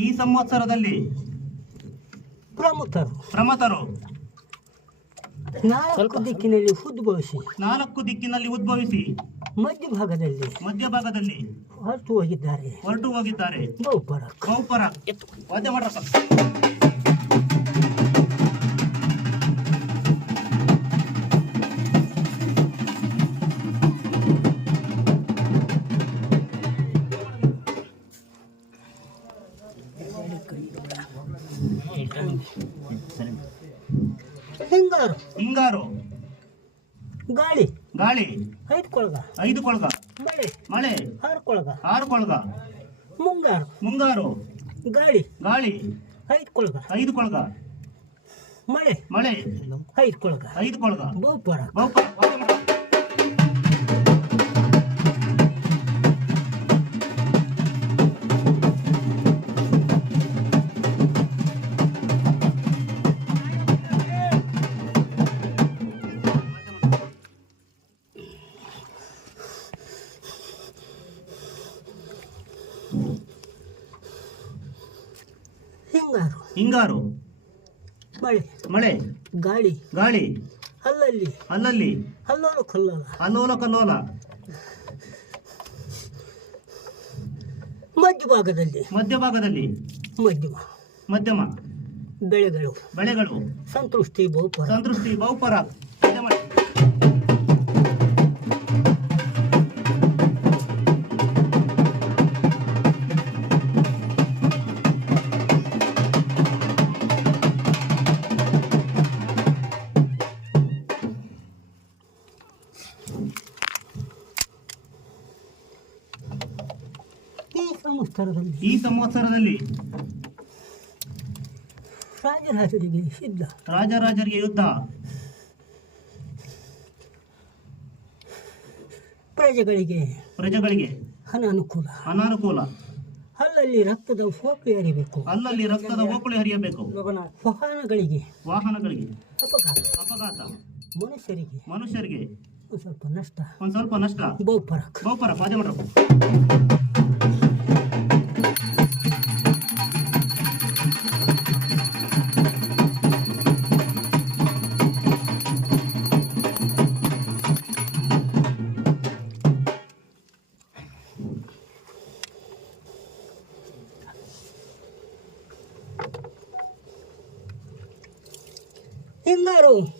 ಈ ಸಂವತ್ಸರದಲ್ಲಿ ಪ್ರಮಥರು ನಾಲ್ಕು ದಿಕ್ಕಿನಲ್ಲಿ ಉದ್ಭವಿಸಿ ಮಧ್ಯಭಾಗದಲ್ಲಿ ಹೊರಟು ಹೋಗಿದ್ದಾರೆ. ಬಹುಪರ ವಾದ್ಯ ಮಾಡ್ರಪ್ಪ. ಹಿಂಗಾರು ಗಾಳಿ ಐದು ಕೊಳಗ ಮಳೆ ಆರು ಕೊಳಗ ಮುಂಗಾರು ಗಾಳಿ ಐದು ಕೊಳಗ ಮಳೆ ಐದು ಕೊಳಗ ಬಹುಪರ ಹಿಂಗಾರು ಮಳೆ ಗಾಳಿ ಅಲ್ಲಲ್ಲಿ ಅಲ್ಲೋಲ ಕಲ್ಲೋಲ ಮಧ್ಯಭಾಗದಲ್ಲಿ ಮಧ್ಯಮ ಬೆಳೆಗಳು ಸಂತೃಷ್ಟಿ ಬಹುಪರ. ಈ ಸಂವತ್ಸರದಲ್ಲಿ ರಾಜರಾಜರಿಗೆ ಯುದ್ಧ ಪ್ರಜೆಗಳಿಗೆ ಅನಾನುಕೂಲ ಅಲ್ಲಲ್ಲಿ ರಕ್ತದ ಓಕಳಿ ಹರಿಯಬೇಕು ವಾಹನಗಳಿಗೆ ಅಪಘಾತ ಮನುಷ್ಯರಿಗೆ ಒಂದು ಸ್ವಲ್ಪ ನಷ್ಟ ಬಹುಪರ ವಾದ್ಯ ಮಾಡ್ರಪ್ಪ.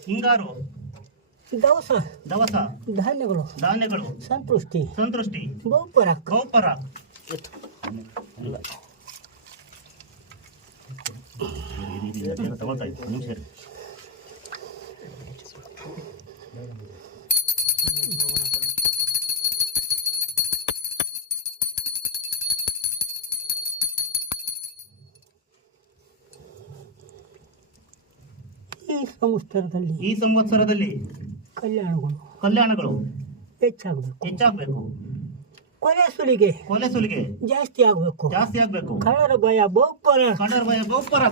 ಹಿಂಗಾರು ದವಸ ಧಾನ್ಯಗಳು ಸಂತೃಷ್ಟಿ ಬಹುಪರ ತಗೊಳ್ತಾ ಇತ್ತು ನಿಮಿಷ. ಈ ಸಂವತ್ಸರದಲ್ಲಿ ಕಲ್ಯಾಣಗಳು ಹೆಚ್ಚಾಗಬೇಕು. ಕೊಲೆ ಸುಲಿಗೆ ಜಾಸ್ತಿ ಆಗಬೇಕು. ಕಳ್ಳರ ಭಯ ಬಹುಪರ.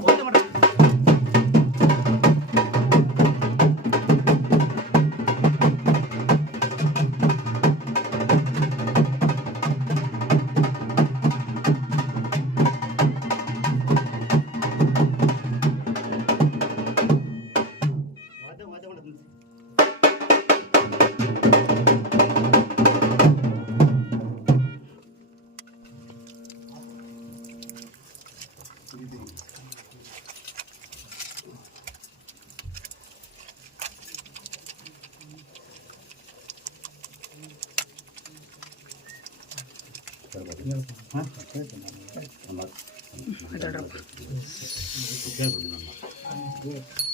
ಕೇಳ್ಬೋದು